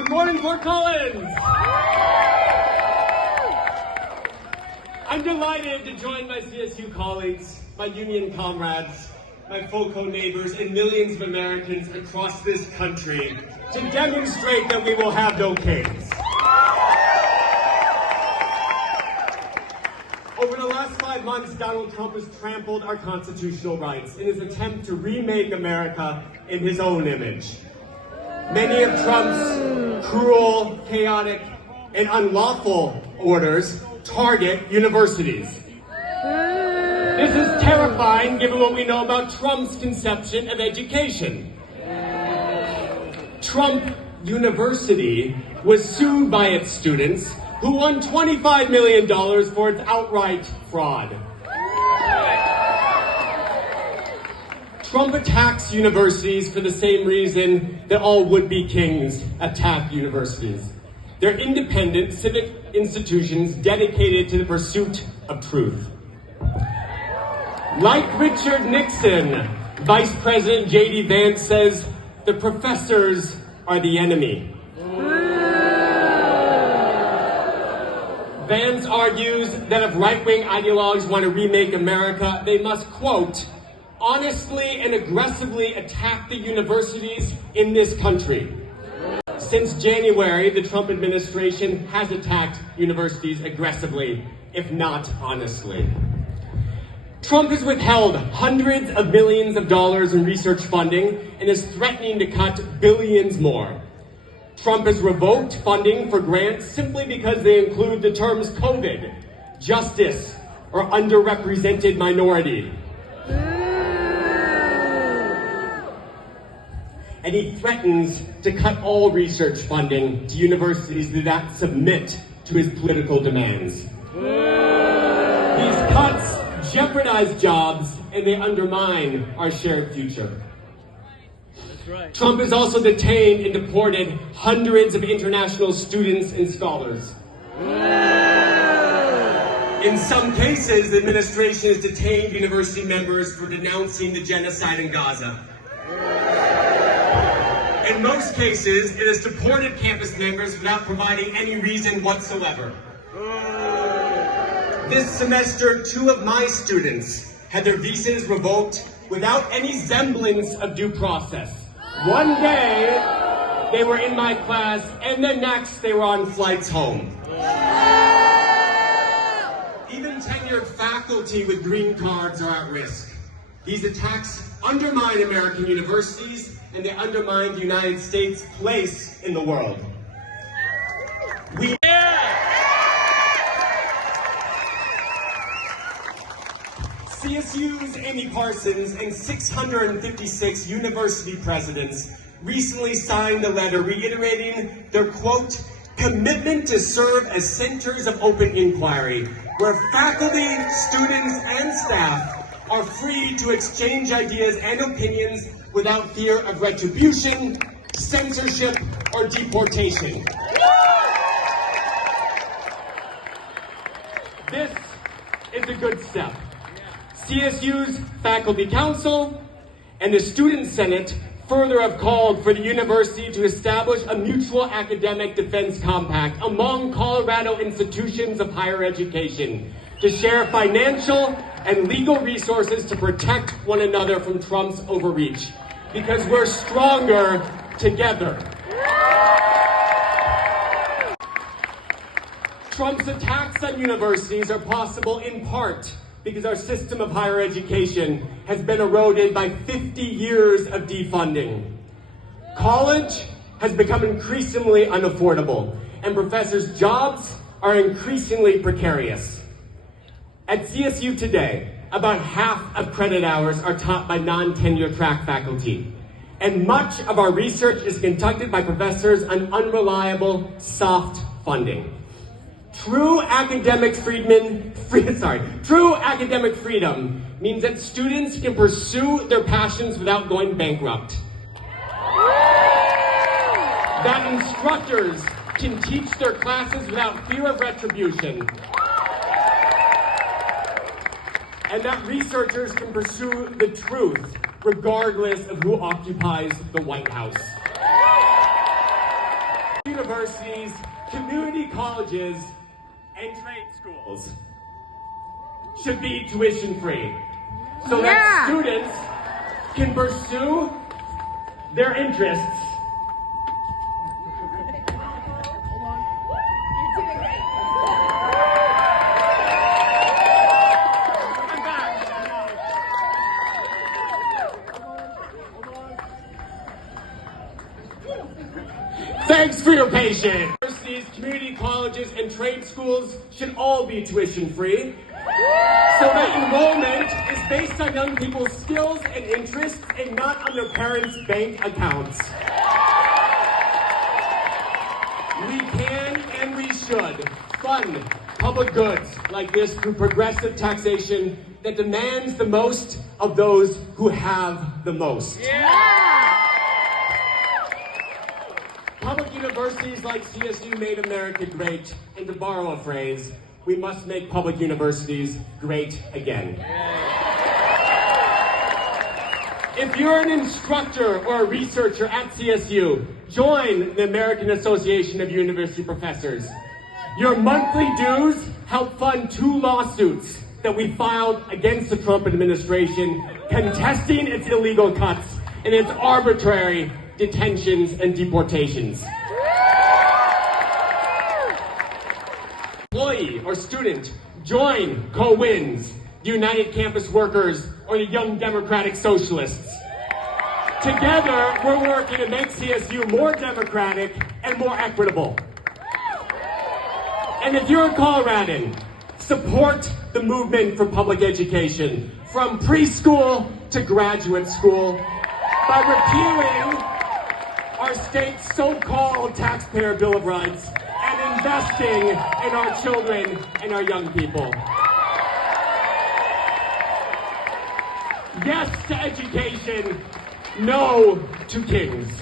Good morning, Fort Collins! I'm delighted to join my CSU colleagues, my union comrades, my FOCO neighbors, and millions of Americans across this country to demonstrate that we will have no kings. Over the last 5 months, Donald Trump has trampled our constitutional rights in his attempt to remake America in his own image. Many of Trump's cruel, chaotic, and unlawful orders target universities. This is terrifying given what we know about Trump's conception of education. Trump University was sued by its students who won $25 million for its outright fraud. Trump attacks universities for the same reason that all would-be kings attack universities. They're independent civic institutions dedicated to the pursuit of truth. Like Richard Nixon, Vice President J.D. Vance says, the professors are the enemy. Vance argues that if right-wing ideologues want to remake America, they must, quote, honestly and aggressively attack the universities in this country. Since January, the Trump administration has attacked universities aggressively, if not honestly. Trump has withheld hundreds of millions of dollars in research funding and is threatening to cut billions more. Trump has revoked funding for grants simply because they include the terms COVID, justice, or underrepresented minority. And he threatens to cut all research funding to universities that not submit to his political demands. These cuts jeopardize jobs and they undermine our shared future. That's right. Trump has also detained and deported hundreds of international students and scholars. In some cases, the administration has detained university members for denouncing the genocide in Gaza. In most cases, it has deported campus members without providing any reason whatsoever. This semester, 2 of my students had their visas revoked without any semblance of due process. One day, they were in my class, and the next, they were on flights home. Even tenured faculty with green cards are at risk. These attacks undermine American universities, and they undermine the United States' place in the world. CSU's Amy Parsons and 656 university presidents recently signed a letter reiterating their, quote, commitment to serve as centers of open inquiry, where faculty, students, and staff are free to exchange ideas and opinions without fear of retribution, censorship, or deportation. This is a good step. CSU's Faculty Council and the Student Senate further have called for the university to establish a mutual academic defense compact among Colorado institutions of higher education to share financial and legal resources to protect one another from Trump's overreach, because we're stronger together. Trump's attacks on universities are possible in part because our system of higher education has been eroded by 50 years of defunding. College has become increasingly unaffordable, and professors' jobs are increasingly precarious. At CSU today, about half of credit hours are taught by non-tenure track faculty, and much of our research is conducted by professors on unreliable, soft funding. True academic freedom means that students can pursue their passions without going bankrupt. That instructors can teach their classes without fear of retribution. And that researchers can pursue the truth regardless of who occupies the White House. Universities, community colleges, and trade schools should be tuition-free so that students can pursue their interests. Thanks for your patience. Universities, community colleges, and trade schools should all be tuition-free, so that enrollment is based on young people's skills and interests and not on their parents' bank accounts. We can and we should fund public goods like this through progressive taxation that demands the most of those who have the most. Public universities like CSU made America great, and to borrow a phrase, we must make public universities great again. If you're an instructor or a researcher at CSU, join the American Association of University Professors. Your monthly dues help fund 2 lawsuits that we filed against the Trump administration, contesting its illegal cuts and its arbitrary detentions and deportations. Employee or student, join Co-Wins, the United Campus Workers, or the Young Democratic Socialists. Together, we're working to make CSU more democratic and more equitable. And if you're a Coloradan, support the movement for public education, from preschool to graduate school, by repealing our state's so-called taxpayer Bill of Rights and investing in our children and our young people. Yes to education, no to kings.